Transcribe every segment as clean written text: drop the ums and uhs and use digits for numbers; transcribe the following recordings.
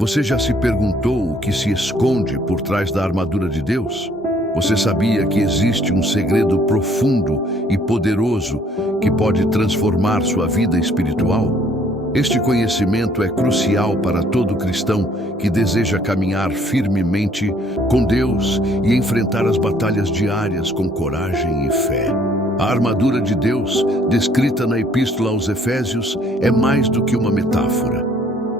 Você já se perguntou o que se esconde por trás da armadura de Deus? Você sabia que existe um segredo profundo e poderoso que pode transformar sua vida espiritual? Este conhecimento é crucial para todo cristão que deseja caminhar firmemente com Deus e enfrentar as batalhas diárias com coragem e fé. A armadura de Deus, descrita na Epístola aos Efésios, é mais do que uma metáfora.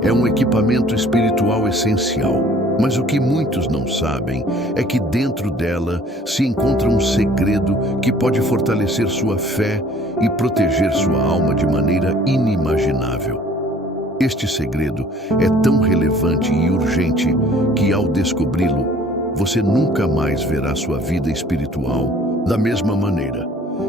É um equipamento espiritual essencial. Mas o que muitos não sabem é que dentro dela se encontra um segredo que pode fortalecer sua fé e proteger sua alma de maneira inimaginável. Este segredo é tão relevante e urgente que, ao descobri-lo, você nunca mais verá sua vida espiritual da mesma maneira.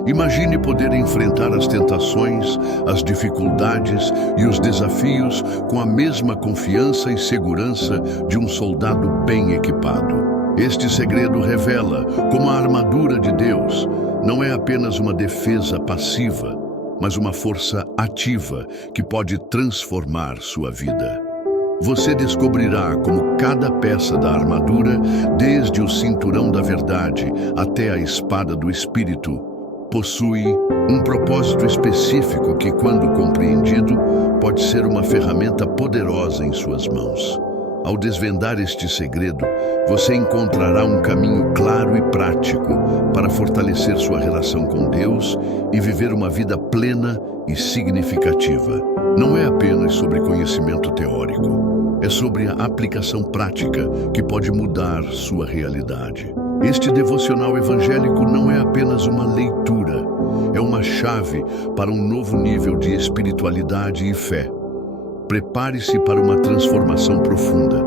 Imagine poder enfrentar as tentações, as dificuldades e os desafios com a mesma confiança e segurança de um soldado bem equipado. Este segredo revela como a armadura de Deus não é apenas uma defesa passiva, mas uma força ativa que pode transformar sua vida. Você descobrirá como cada peça da armadura, desde o cinturão da verdade até a espada do Espírito, possui um propósito específico que, quando compreendido, pode ser uma ferramenta poderosa em suas mãos. Ao desvendar este segredo, você encontrará um caminho claro e prático para fortalecer sua relação com Deus e viver uma vida plena e significativa. Não é apenas sobre conhecimento teórico, é sobre a aplicação prática que pode mudar sua realidade. Este devocional evangélico não é apenas uma leitura, é uma chave para um novo nível de espiritualidade e fé. Prepare-se para uma transformação profunda.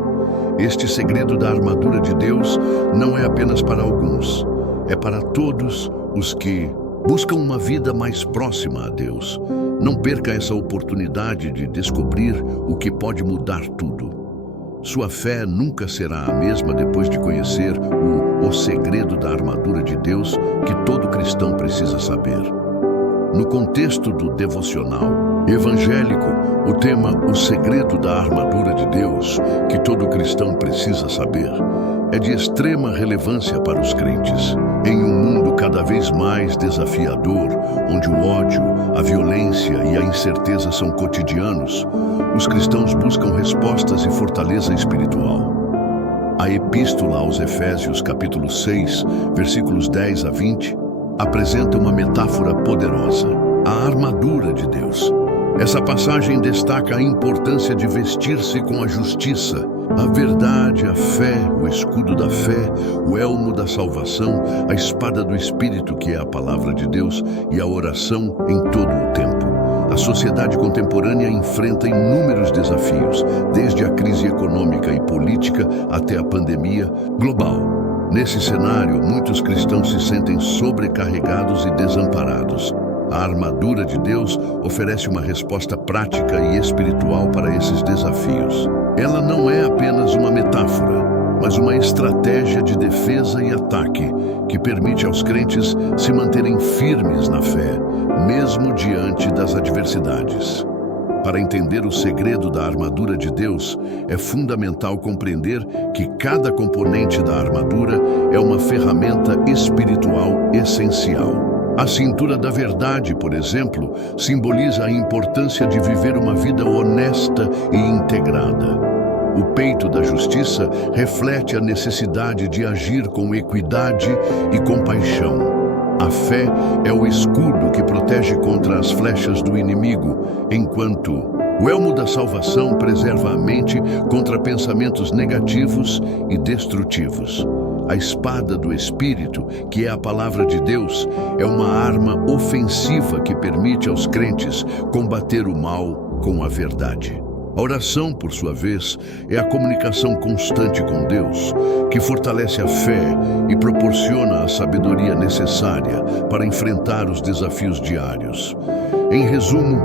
Este segredo da armadura de Deus não é apenas para alguns, é para todos os que buscam uma vida mais próxima a Deus. Não perca essa oportunidade de descobrir o que pode mudar tudo. Sua fé nunca será a mesma depois de conhecer o segredo da armadura de Deus que todo cristão precisa saber. No contexto do devocional evangélico, o tema "O segredo da armadura de Deus", que todo cristão precisa saber, é de extrema relevância para os crentes. Em um mundo cada vez mais desafiador, onde o ódio, a violência e a incerteza são cotidianos, os cristãos buscam respostas e fortaleza espiritual. A Epístola aos Efésios, capítulo 6, versículos 10 a 20, apresenta uma metáfora poderosa: a armadura de Deus. Essa passagem destaca a importância de vestir-se com a justiça, a verdade, a fé, o escudo da fé, o elmo da salvação, a espada do Espírito, que é a palavra de Deus, e a oração em todo o tempo. A sociedade contemporânea enfrenta inúmeros desafios, desde a crise econômica e política até a pandemia global. Nesse cenário, muitos cristãos se sentem sobrecarregados e desamparados. A armadura de Deus oferece uma resposta prática e espiritual para esses desafios. Ela não é apenas uma metáfora, mas uma estratégia de defesa e ataque que permite aos crentes se manterem firmes na fé, mesmo diante das adversidades. Para entender o segredo da armadura de Deus, é fundamental compreender que cada componente da armadura é uma ferramenta espiritual essencial. A cintura da verdade, por exemplo, simboliza a importância de viver uma vida honesta e integrada. O peito da justiça reflete a necessidade de agir com equidade e compaixão. A fé é o escudo que protege contra as flechas do inimigo, enquanto o elmo da salvação preserva a mente contra pensamentos negativos e destrutivos. A espada do Espírito, que é a palavra de Deus, é uma arma ofensiva que permite aos crentes combater o mal com a verdade. A oração, por sua vez, é a comunicação constante com Deus, que fortalece a fé e proporciona a sabedoria necessária para enfrentar os desafios diários. Em resumo,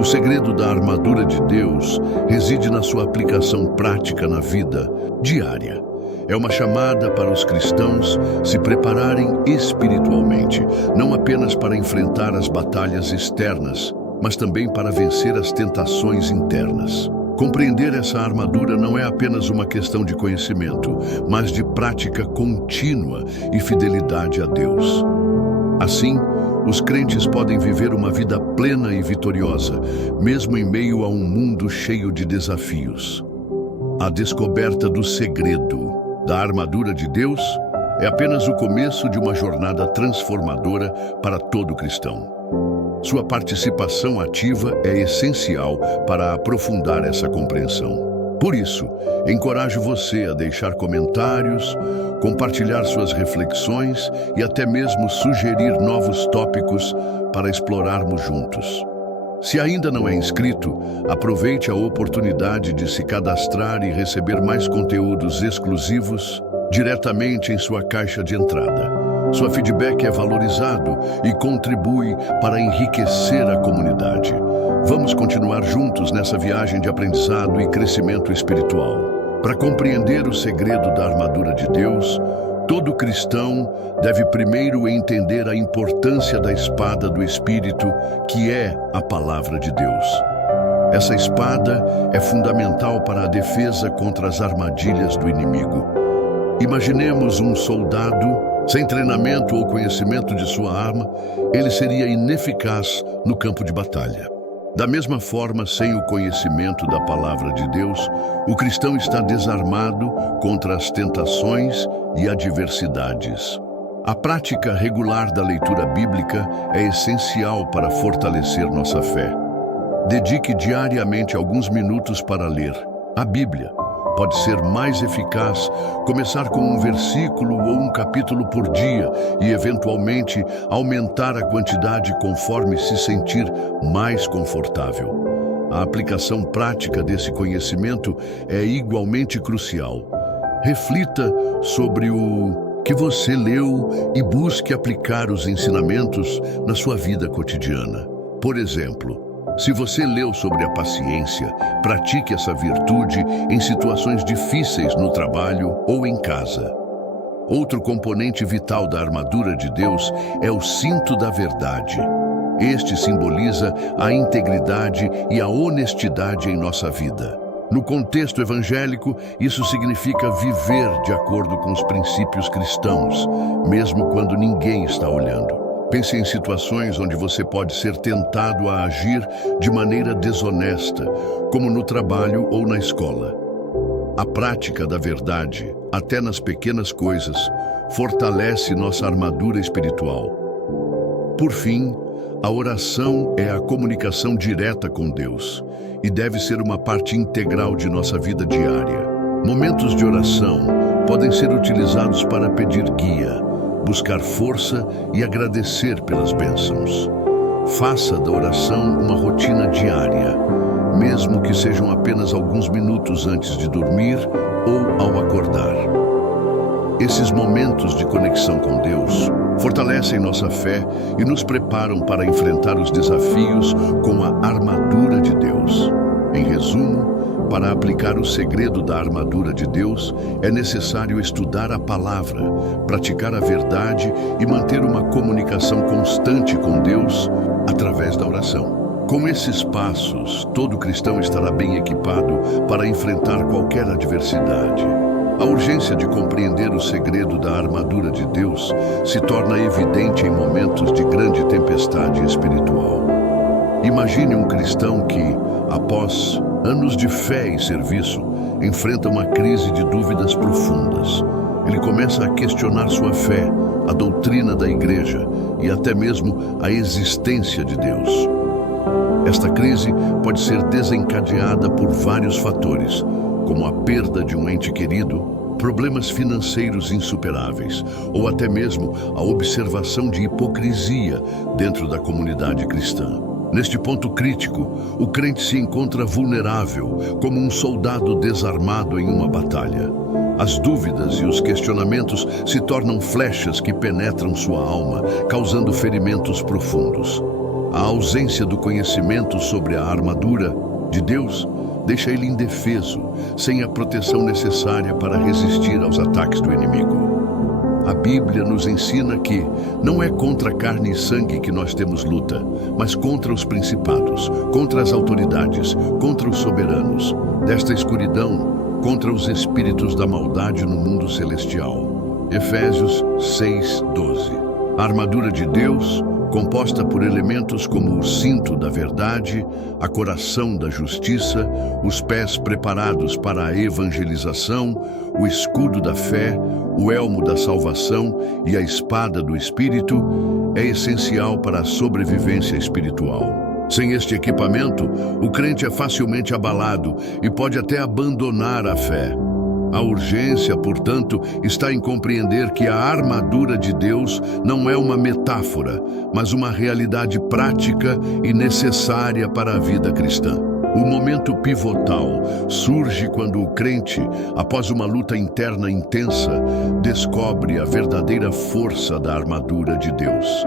o segredo da armadura de Deus reside na sua aplicação prática na vida diária. É uma chamada para os cristãos se prepararem espiritualmente, não apenas para enfrentar as batalhas externas, mas também para vencer as tentações internas. Compreender essa armadura não é apenas uma questão de conhecimento, mas de prática contínua e fidelidade a Deus. Assim, os crentes podem viver uma vida plena e vitoriosa, mesmo em meio a um mundo cheio de desafios. A descoberta do segredo da armadura de Deus é apenas o começo de uma jornada transformadora para todo cristão. Sua participação ativa é essencial para aprofundar essa compreensão. Por isso, encorajo você a deixar comentários, compartilhar suas reflexões e até mesmo sugerir novos tópicos para explorarmos juntos. Se ainda não é inscrito, aproveite a oportunidade de se cadastrar e receber mais conteúdos exclusivos diretamente em sua caixa de entrada. Seu feedback é valorizado e contribui para enriquecer a comunidade. Vamos continuar juntos nessa viagem de aprendizado e crescimento espiritual. Para compreender o segredo da armadura de Deus, todo cristão deve primeiro entender a importância da espada do Espírito, que é a palavra de Deus. Essa espada é fundamental para a defesa contra as armadilhas do inimigo. Imaginemos um soldado sem treinamento ou conhecimento de sua arma, ele seria ineficaz no campo de batalha. Da mesma forma, sem o conhecimento da palavra de Deus, o cristão está desarmado contra as tentações e adversidades. A prática regular da leitura bíblica é essencial para fortalecer nossa fé. Dedique diariamente alguns minutos para ler a Bíblia. Pode ser mais eficaz começar com um versículo ou um capítulo por dia e, eventualmente, aumentar a quantidade conforme se sentir mais confortável. A aplicação prática desse conhecimento é igualmente crucial. Reflita sobre o que você leu e busque aplicar os ensinamentos na sua vida cotidiana. Por exemplo, se você leu sobre a paciência, pratique essa virtude em situações difíceis no trabalho ou em casa. Outro componente vital da armadura de Deus é o cinto da verdade. Este simboliza a integridade e a honestidade em nossa vida. No contexto evangélico, isso significa viver de acordo com os princípios cristãos, mesmo quando ninguém está olhando. Pense em situações onde você pode ser tentado a agir de maneira desonesta, como no trabalho ou na escola. A prática da verdade, até nas pequenas coisas, fortalece nossa armadura espiritual. Por fim, a oração é a comunicação direta com Deus e deve ser uma parte integral de nossa vida diária. Momentos de oração podem ser utilizados para pedir guia, buscar força e agradecer pelas bênçãos. Faça da oração uma rotina diária, mesmo que sejam apenas alguns minutos antes de dormir ou ao acordar. Esses momentos de conexão com Deus fortalecem nossa fé e nos preparam para enfrentar os desafios com a armadura de Deus. Em resumo, para aplicar o segredo da armadura de Deus, é necessário estudar a palavra, praticar a verdade e manter uma comunicação constante com Deus através da oração. Com esses passos, todo cristão estará bem equipado para enfrentar qualquer adversidade. A urgência de compreender o segredo da armadura de Deus se torna evidente em momentos de grande tempestade espiritual. Imagine um cristão que, após anos de fé e serviço, enfrenta uma crise de dúvidas profundas. Ele começa a questionar sua fé, a doutrina da igreja e até mesmo a existência de Deus. Esta crise pode ser desencadeada por vários fatores, como a perda de um ente querido, problemas financeiros insuperáveis ou até mesmo a observação de hipocrisia dentro da comunidade cristã. Neste ponto crítico, o crente se encontra vulnerável, como um soldado desarmado em uma batalha. As dúvidas e os questionamentos se tornam flechas que penetram sua alma, causando ferimentos profundos. A ausência do conhecimento sobre a armadura de Deus deixa ele indefeso, sem a proteção necessária para resistir aos ataques do inimigo. A Bíblia nos ensina que não é contra carne e sangue que nós temos luta, mas contra os principados, contra as autoridades, contra os soberanos, desta escuridão, contra os espíritos da maldade no mundo celestial. Efésios 6:12. A armadura de Deus, composta por elementos como o cinto da verdade, a coração da justiça, os pés preparados para a evangelização, o escudo da fé, o elmo da salvação e a espada do Espírito, é essencial para a sobrevivência espiritual. Sem este equipamento, o crente é facilmente abalado e pode até abandonar a fé. A urgência, portanto, está em compreender que a armadura de Deus não é uma metáfora, mas uma realidade prática e necessária para a vida cristã. O momento pivotal surge quando o crente, após uma luta interna intensa, descobre a verdadeira força da armadura de Deus.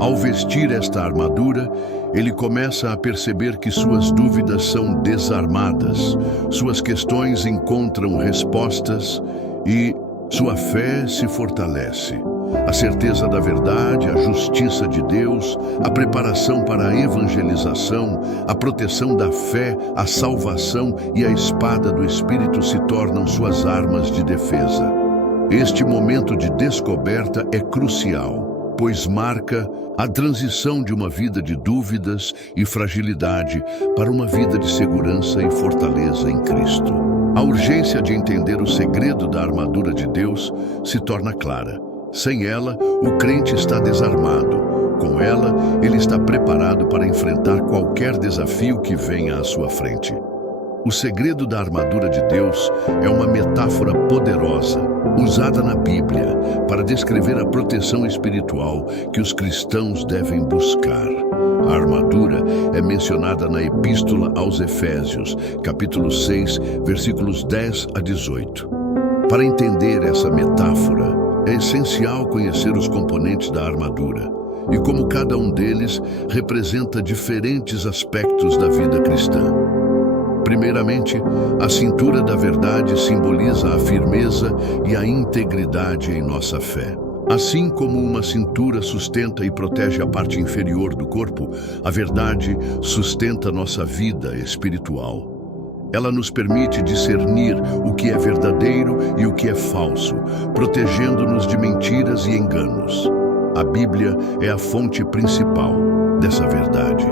Ao vestir esta armadura, ele começa a perceber que suas dúvidas são desarmadas, suas questões encontram respostas e sua fé se fortalece. A certeza da verdade, a justiça de Deus, a preparação para a evangelização, a proteção da fé, a salvação e a espada do Espírito se tornam suas armas de defesa. Este momento de descoberta é crucial, pois marca a transição de uma vida de dúvidas e fragilidade para uma vida de segurança e fortaleza em Cristo. A urgência de entender o segredo da armadura de Deus se torna clara. Sem ela, o crente está desarmado. Com ela, ele está preparado para enfrentar qualquer desafio que venha à sua frente. O segredo da armadura de Deus é uma metáfora poderosa, usada na Bíblia, para descrever a proteção espiritual que os cristãos devem buscar. A armadura é mencionada na Epístola aos Efésios, capítulo 6, versículos 10 a 18. Para entender essa metáfora, é essencial conhecer os componentes da armadura e como cada um deles representa diferentes aspectos da vida cristã. Primeiramente, a cintura da verdade simboliza a firmeza e a integridade em nossa fé. Assim como uma cintura sustenta e protege a parte inferior do corpo, a verdade sustenta nossa vida espiritual. Ela nos permite discernir o que é verdadeiro e o que é falso, protegendo-nos de mentiras e enganos. A Bíblia é a fonte principal dessa verdade.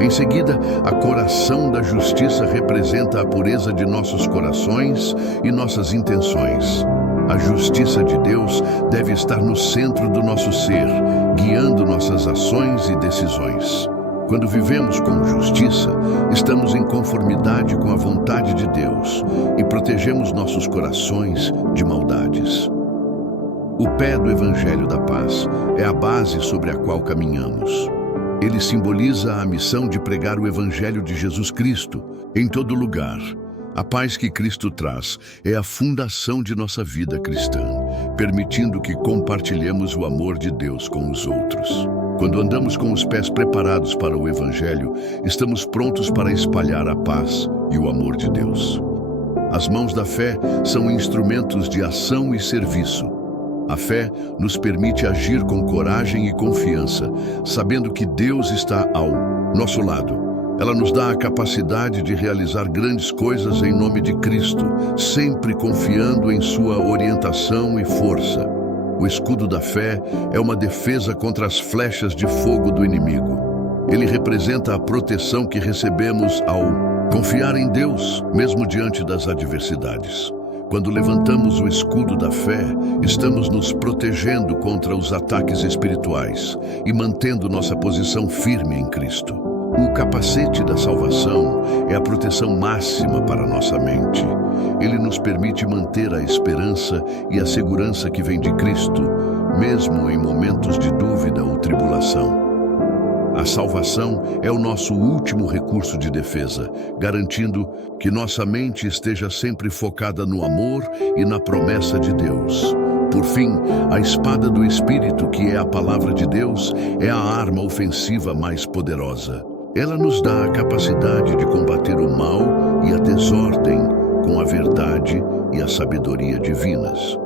Em seguida, a coração da justiça representa a pureza de nossos corações e nossas intenções. A justiça de Deus deve estar no centro do nosso ser, guiando nossas ações e decisões. Quando vivemos com justiça, estamos em conformidade com a vontade de Deus e protegemos nossos corações de maldades. O pé do Evangelho da Paz é a base sobre a qual caminhamos. Ele simboliza a missão de pregar o Evangelho de Jesus Cristo em todo lugar. A paz que Cristo traz é a fundação de nossa vida cristã, permitindo que compartilhemos o amor de Deus com os outros. Quando andamos com os pés preparados para o Evangelho, estamos prontos para espalhar a paz e o amor de Deus. As mãos da fé são instrumentos de ação e serviço. A fé nos permite agir com coragem e confiança, sabendo que Deus está ao nosso lado. Ela nos dá a capacidade de realizar grandes coisas em nome de Cristo, sempre confiando em sua orientação e força. O escudo da fé é uma defesa contra as flechas de fogo do inimigo. Ele representa a proteção que recebemos ao confiar em Deus, mesmo diante das adversidades. Quando levantamos o escudo da fé, estamos nos protegendo contra os ataques espirituais e mantendo nossa posição firme em Cristo. O capacete da salvação é a proteção máxima para nossa mente. Ele nos permite manter a esperança e a segurança que vem de Cristo, mesmo em momentos de dúvida ou tribulação. A salvação é o nosso último recurso de defesa, garantindo que nossa mente esteja sempre focada no amor e na promessa de Deus. Por fim, a espada do Espírito, que é a palavra de Deus, é a arma ofensiva mais poderosa. Ela nos dá a capacidade de combater o mal e a desordem com a verdade e a sabedoria divinas.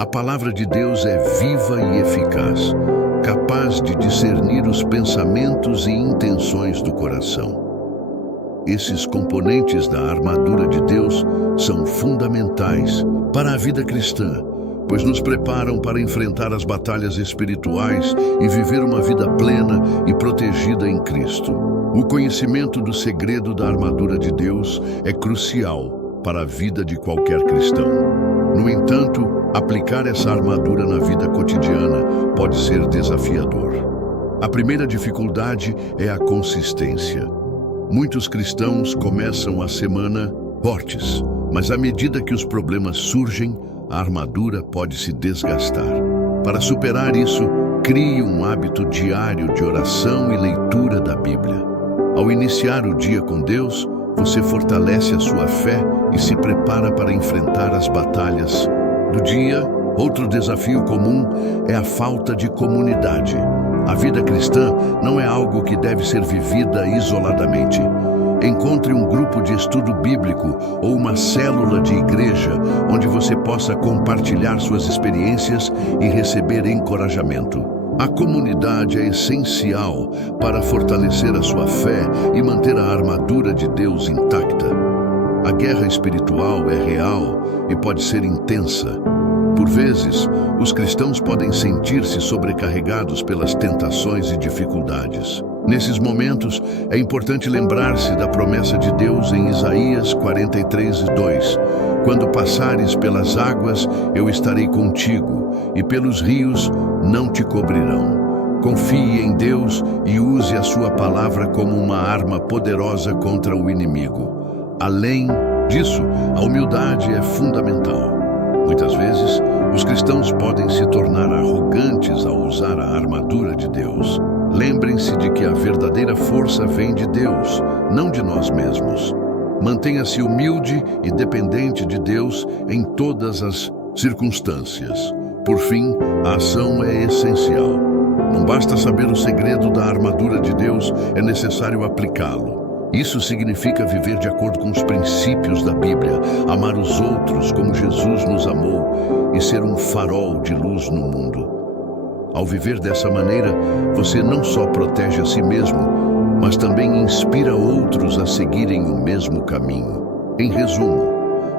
A palavra de Deus é viva e eficaz, capaz de discernir os pensamentos e intenções do coração. Esses componentes da armadura de Deus são fundamentais para a vida cristã, pois nos preparam para enfrentar as batalhas espirituais e viver uma vida plena e protegida em Cristo. O conhecimento do segredo da armadura de Deus é crucial para a vida de qualquer cristão. No entanto, aplicar essa armadura na vida cotidiana pode ser desafiador. A primeira dificuldade é a consistência. Muitos cristãos começam a semana fortes, mas à medida que os problemas surgem, a armadura pode se desgastar. Para superar isso, crie um hábito diário de oração e leitura da Bíblia. Ao iniciar o dia com Deus, você fortalece a sua fé e se prepara para enfrentar as batalhas do dia. Outro desafio comum é a falta de comunidade. A vida cristã não é algo que deve ser vivida isoladamente. Encontre um grupo de estudo bíblico ou uma célula de igreja onde você possa compartilhar suas experiências e receber encorajamento. A comunidade é essencial para fortalecer a sua fé e manter a armadura de Deus intacta. A guerra espiritual é real e pode ser intensa. Por vezes, os cristãos podem sentir-se sobrecarregados pelas tentações e dificuldades. Nesses momentos, é importante lembrar-se da promessa de Deus em Isaías 43:2. Quando passares pelas águas, eu estarei contigo, e pelos rios não te cobrirão. Confie em Deus e use a sua palavra como uma arma poderosa contra o inimigo. Além disso, a humildade é fundamental. Muitas vezes, os cristãos podem se tornar arrogantes ao usar a armadura de Deus. Lembrem-se de que a verdadeira força vem de Deus, não de nós mesmos. Mantenha-se humilde e dependente de Deus em todas as circunstâncias. Por fim, a ação é essencial. Não basta saber o segredo da armadura de Deus, é necessário aplicá-lo. Isso significa viver de acordo com os princípios da Bíblia, amar os outros como Jesus nos amou e ser um farol de luz no mundo. Ao viver dessa maneira, você não só protege a si mesmo, mas também inspira outros a seguirem o mesmo caminho. Em resumo,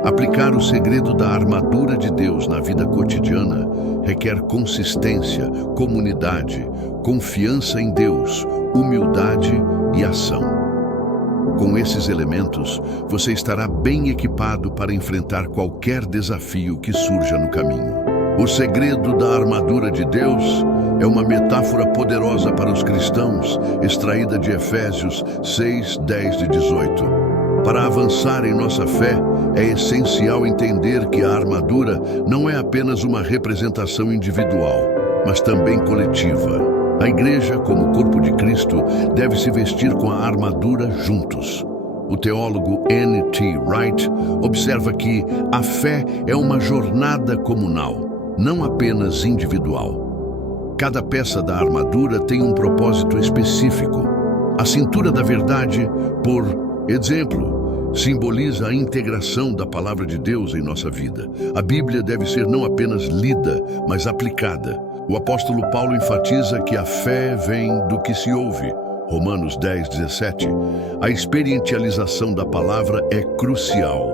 aplicar o segredo da armadura de Deus na vida cotidiana requer consistência, comunidade, confiança em Deus, humildade e ação. Com esses elementos, você estará bem equipado para enfrentar qualquer desafio que surja no caminho. O segredo da armadura de Deus é uma metáfora poderosa para os cristãos, extraída de Efésios 6:10-18. Para avançar em nossa fé, é essencial entender que a armadura não é apenas uma representação individual, mas também coletiva. A igreja, como corpo de Cristo, deve se vestir com a armadura juntos. O teólogo N.T. Wright observa que a fé é uma jornada comunal, não apenas individual. Cada peça da armadura tem um propósito específico. A cintura da verdade, por exemplo, simboliza a integração da palavra de Deus em nossa vida. A Bíblia deve ser não apenas lida, mas aplicada. O apóstolo Paulo enfatiza que a fé vem do que se ouve. Romanos 10:17. A experientialização da palavra é crucial.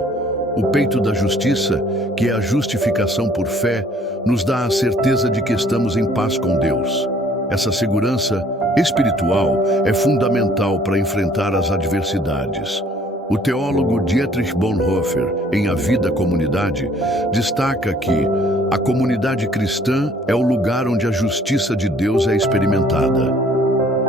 O peito da justiça, que é a justificação por fé, nos dá a certeza de que estamos em paz com Deus. Essa segurança espiritual é fundamental para enfrentar as adversidades. O teólogo Dietrich Bonhoeffer, em A Vida Comunidade, destaca que a comunidade cristã é o lugar onde a justiça de Deus é experimentada.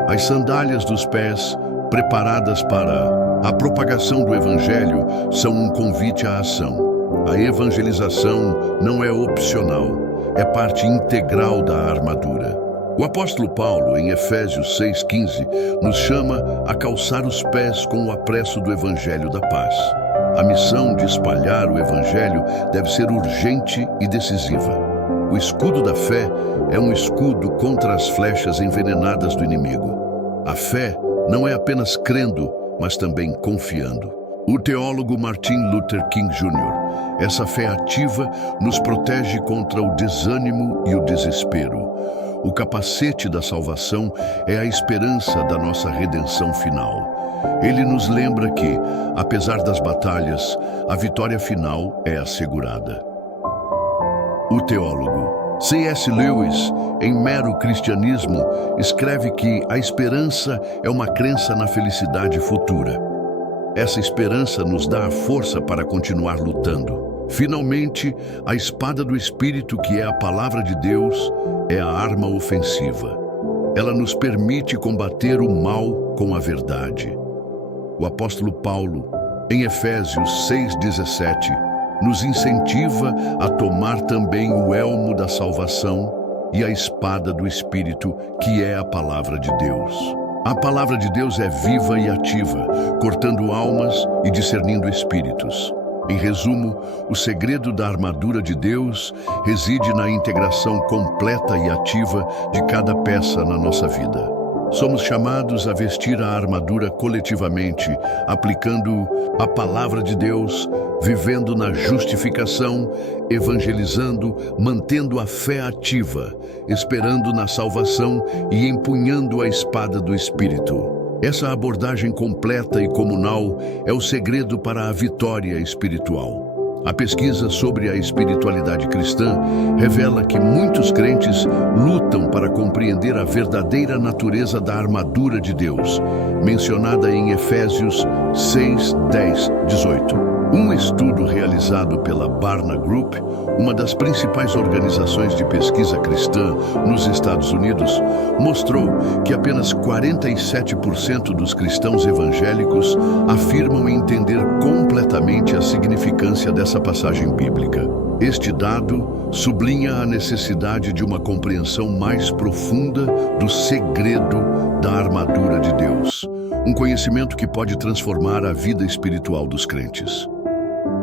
As sandálias dos pés, preparadas para a propagação do Evangelho, são um convite à ação. A evangelização não é opcional, é parte integral da armadura. O apóstolo Paulo, em Efésios 6:15, nos chama a calçar os pés com o apreço do Evangelho da paz. A missão de espalhar o Evangelho deve ser urgente e decisiva. O escudo da fé é um escudo contra as flechas envenenadas do inimigo. A fé não é apenas crendo, mas também confiando. O teólogo Martin Luther King Jr. Essa fé ativa nos protege contra o desânimo e o desespero. O capacete da salvação é a esperança da nossa redenção final. Ele nos lembra que, apesar das batalhas, a vitória final é assegurada. O teólogo C.S. Lewis, em Mero Cristianismo, escreve que a esperança é uma crença na felicidade futura. Essa esperança nos dá a força para continuar lutando. Finalmente, a espada do Espírito, que é a palavra de Deus, é a arma ofensiva. Ela nos permite combater o mal com a verdade. O apóstolo Paulo, em Efésios 6,17, nos incentiva a tomar também o elmo da salvação e a espada do Espírito, que é a palavra de Deus. A palavra de Deus é viva e ativa, cortando almas e discernindo espíritos. Em resumo, o segredo da armadura de Deus reside na integração completa e ativa de cada peça na nossa vida. Somos chamados a vestir a armadura coletivamente, aplicando a palavra de Deus, vivendo na justificação, evangelizando, mantendo a fé ativa, esperando na salvação e empunhando a espada do Espírito. Essa abordagem completa e comunal é o segredo para a vitória espiritual. A pesquisa sobre a espiritualidade cristã revela que muitos crentes lutam para compreender a verdadeira natureza da armadura de Deus, mencionada em Efésios 6, 10, 18. Um estudo realizado pela Barna Group, uma das principais organizações de pesquisa cristã nos Estados Unidos, mostrou que apenas 47% dos cristãos evangélicos afirmam entender completamente a significância dessa passagem bíblica. Este dado sublinha a necessidade de uma compreensão mais profunda do segredo da armadura de Deus, um conhecimento que pode transformar a vida espiritual dos crentes.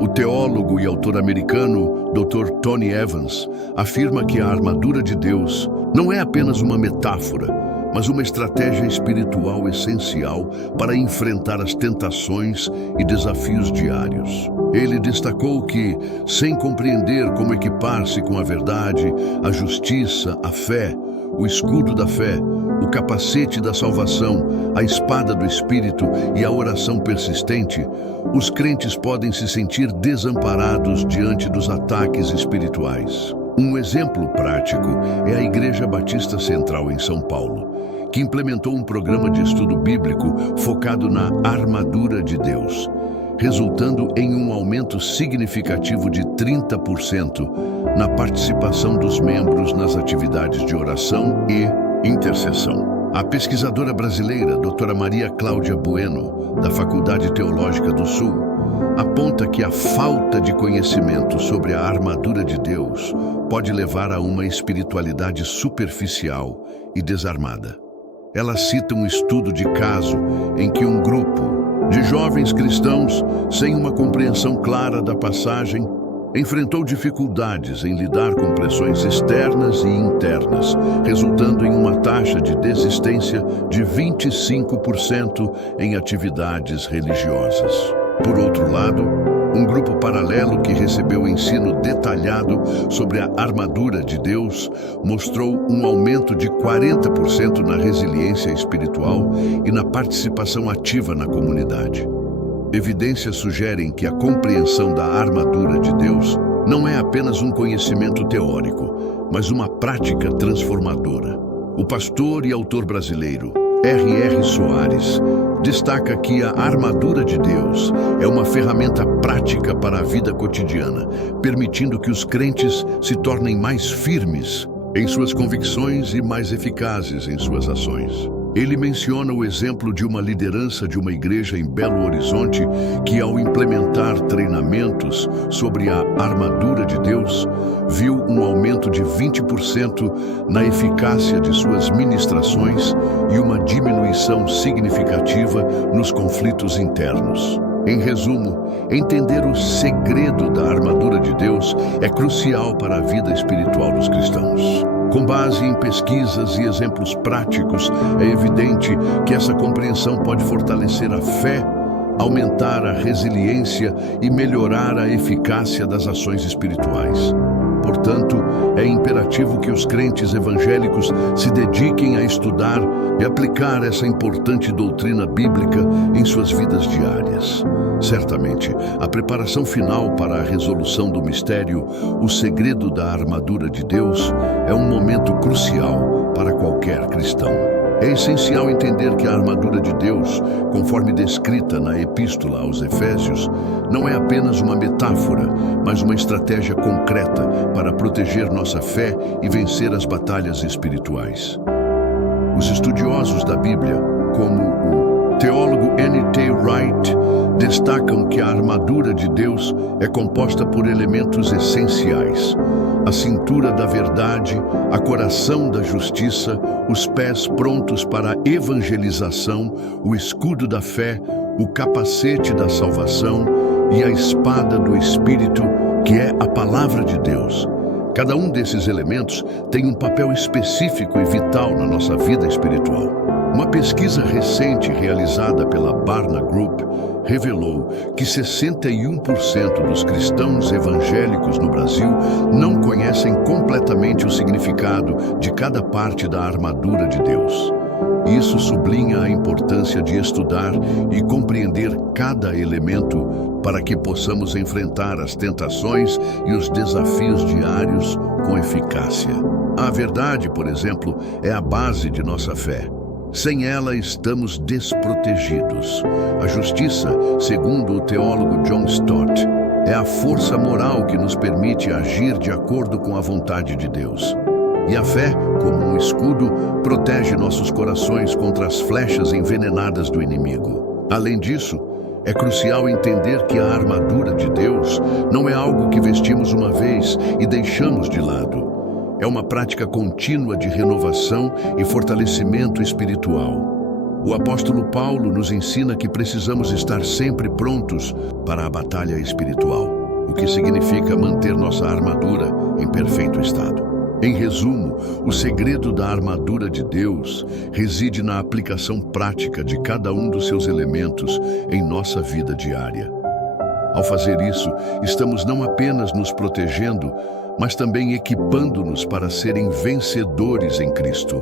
O teólogo e autor americano Dr. Tony Evans afirma que a armadura de Deus não é apenas uma metáfora, mas uma estratégia espiritual essencial para enfrentar as tentações e desafios diários. Ele destacou que, sem compreender como equipar-se com a verdade, a justiça, a fé, o escudo da fé, o capacete da salvação, a espada do Espírito e a oração persistente, os crentes podem se sentir desamparados diante dos ataques espirituais. Um exemplo prático é a Igreja Batista Central em São Paulo, que implementou um programa de estudo bíblico focado na armadura de Deus, resultando em um aumento significativo de 30% na participação dos membros nas atividades de oração e intercessão. A pesquisadora brasileira, doutora Maria Cláudia Bueno, da Faculdade Teológica do Sul, aponta que a falta de conhecimento sobre a armadura de Deus pode levar a uma espiritualidade superficial e desarmada. Ela cita um estudo de caso em que um grupo de jovens cristãos, sem uma compreensão clara da passagem, enfrentou dificuldades em lidar com pressões externas e internas, resultando em uma taxa de desistência de 25% em atividades religiosas. Por outro lado, um grupo paralelo que recebeu ensino detalhado sobre a armadura de Deus mostrou um aumento de 40% na resiliência espiritual e na participação ativa na comunidade. Evidências sugerem que a compreensão da armadura de Deus não é apenas um conhecimento teórico, mas uma prática transformadora. O pastor e autor brasileiro R.R. Soares destaca que a armadura de Deus é uma ferramenta prática para a vida cotidiana, permitindo que os crentes se tornem mais firmes em suas convicções e mais eficazes em suas ações. Ele menciona o exemplo de uma liderança de uma igreja em Belo Horizonte que, ao implementar treinamentos sobre a armadura de Deus, viu um aumento de 20% na eficácia de suas ministrações e uma diminuição significativa nos conflitos internos. Em resumo, entender o segredo da armadura de Deus é crucial para a vida espiritual dos cristãos. Com base em pesquisas e exemplos práticos, é evidente que essa compreensão pode fortalecer a fé, aumentar a resiliência e melhorar a eficácia das ações espirituais. Portanto, é imperativo que os crentes evangélicos se dediquem a estudar e aplicar essa importante doutrina bíblica em suas vidas diárias. Certamente, a preparação final para a resolução do mistério, o segredo da armadura de Deus, é um momento crucial para qualquer cristão. É essencial entender que a armadura de Deus, conforme descrita na Epístola aos Efésios, não é apenas uma metáfora, mas uma estratégia concreta para proteger nossa fé e vencer as batalhas espirituais. Os estudiosos da Bíblia, como o teólogo N.T. Wright, destacam que a armadura de Deus é composta por elementos essenciais: a cintura da verdade, a coração da justiça, os pés prontos para a evangelização, o escudo da fé, o capacete da salvação e a espada do Espírito, que é a palavra de Deus. Cada um desses elementos tem um papel específico e vital na nossa vida espiritual. Uma pesquisa recente realizada pela Barna Group revelou que 61% dos cristãos evangélicos no Brasil não conhecem completamente o significado de cada parte da armadura de Deus. Isso sublinha a importância de estudar e compreender cada elemento para que possamos enfrentar as tentações e os desafios diários com eficácia. A verdade, por exemplo, é a base de nossa fé. Sem ela, estamos desprotegidos. A justiça, segundo o teólogo John Stott, é a força moral que nos permite agir de acordo com a vontade de Deus. E a fé, como um escudo, protege nossos corações contra as flechas envenenadas do inimigo. Além disso, é crucial entender que a armadura de Deus não é algo que vestimos uma vez e deixamos de lado. É uma prática contínua de renovação e fortalecimento espiritual. O apóstolo Paulo nos ensina que precisamos estar sempre prontos para a batalha espiritual, o que significa manter nossa armadura em perfeito estado. Em resumo, o segredo da armadura de Deus reside na aplicação prática de cada um dos seus elementos em nossa vida diária. Ao fazer isso, estamos não apenas nos protegendo, mas também equipando-nos para serem vencedores em Cristo.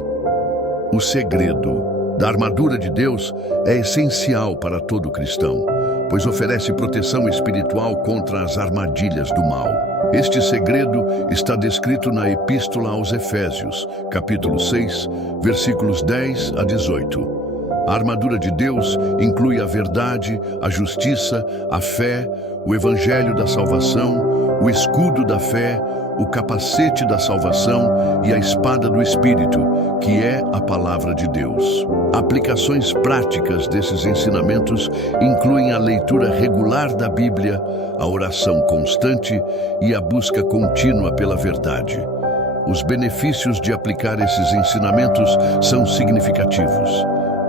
O segredo da armadura de Deus é essencial para todo cristão, pois oferece proteção espiritual contra as armadilhas do mal. Este segredo está descrito na Epístola aos Efésios, capítulo 6, versículos 10 a 18. A armadura de Deus inclui a verdade, a justiça, a fé, o evangelho da salvação, o escudo da fé, o capacete da salvação e a espada do Espírito, que é a palavra de Deus. Aplicações práticas desses ensinamentos incluem a leitura regular da Bíblia, a oração constante e a busca contínua pela verdade. Os benefícios de aplicar esses ensinamentos são significativos.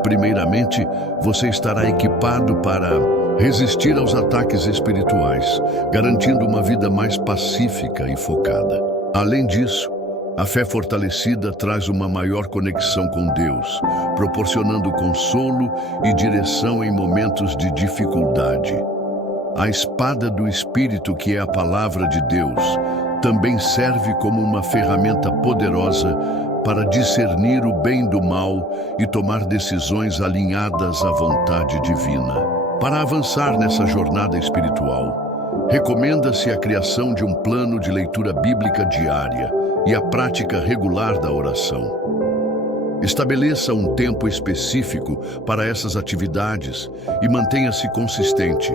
Primeiramente, você estará equipado para resistir aos ataques espirituais, garantindo uma vida mais pacífica e focada. Além disso, a fé fortalecida traz uma maior conexão com Deus, proporcionando consolo e direção em momentos de dificuldade. A espada do Espírito, que é a palavra de Deus, também serve como uma ferramenta poderosa para discernir o bem do mal e tomar decisões alinhadas à vontade divina. Para avançar nessa jornada espiritual, recomenda-se a criação de um plano de leitura bíblica diária e a prática regular da oração. Estabeleça um tempo específico para essas atividades e mantenha-se consistente.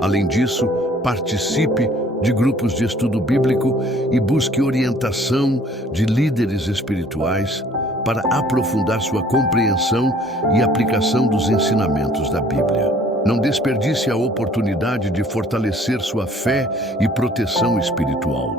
Além disso, participe de grupos de estudo bíblico e busque orientação de líderes espirituais para aprofundar sua compreensão e aplicação dos ensinamentos da Bíblia. Não desperdice a oportunidade de fortalecer sua fé e proteção espiritual.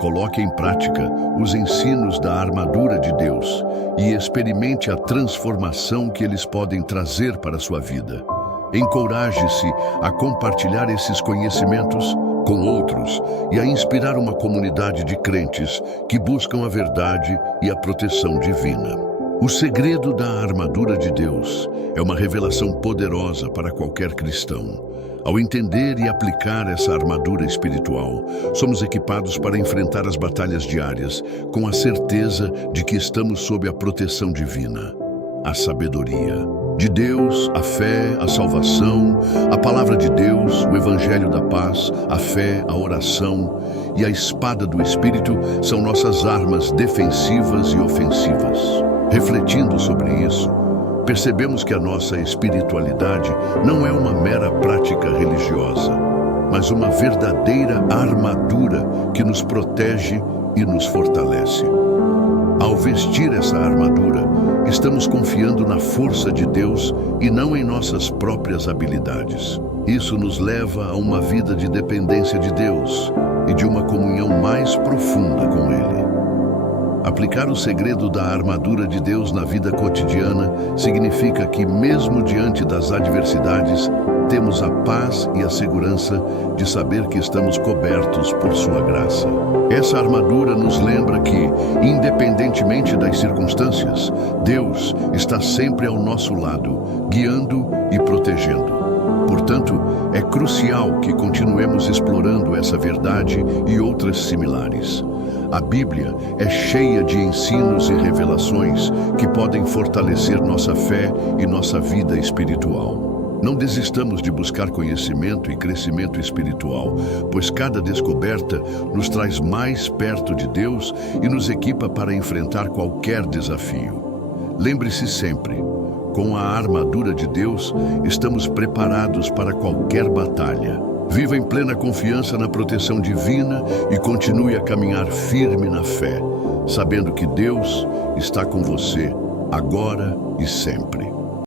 Coloque em prática os ensinos da armadura de Deus e experimente a transformação que eles podem trazer para a sua vida. Encoraje-se a compartilhar esses conhecimentos com outros e a inspirar uma comunidade de crentes que buscam a verdade e a proteção divina. O segredo da armadura de Deus é uma revelação poderosa para qualquer cristão. Ao entender e aplicar essa armadura espiritual, somos equipados para enfrentar as batalhas diárias com a certeza de que estamos sob a proteção divina. A sabedoria de Deus, a fé, a salvação, a palavra de Deus, o evangelho da paz, a fé, a oração e a espada do Espírito são nossas armas defensivas e ofensivas. Refletindo sobre isso, percebemos que a nossa espiritualidade não é uma mera prática religiosa, mas uma verdadeira armadura que nos protege e nos fortalece. Ao vestir essa armadura, estamos confiando na força de Deus e não em nossas próprias habilidades. Isso nos leva a uma vida de dependência de Deus e de uma comunhão mais profunda com Ele. Aplicar o segredo da armadura de Deus na vida cotidiana significa que, mesmo diante das adversidades, temos a paz e a segurança de saber que estamos cobertos por sua graça. Essa armadura nos lembra que, independentemente das circunstâncias, Deus está sempre ao nosso lado, guiando e protegendo. Portanto, é crucial que continuemos explorando essa verdade e outras similares. A Bíblia é cheia de ensinos e revelações que podem fortalecer nossa fé e nossa vida espiritual. Não desistamos de buscar conhecimento e crescimento espiritual, pois cada descoberta nos traz mais perto de Deus e nos equipa para enfrentar qualquer desafio. Lembre-se sempre, com a armadura de Deus, estamos preparados para qualquer batalha. Viva em plena confiança na proteção divina e continue a caminhar firme na fé, sabendo que Deus está com você agora e sempre.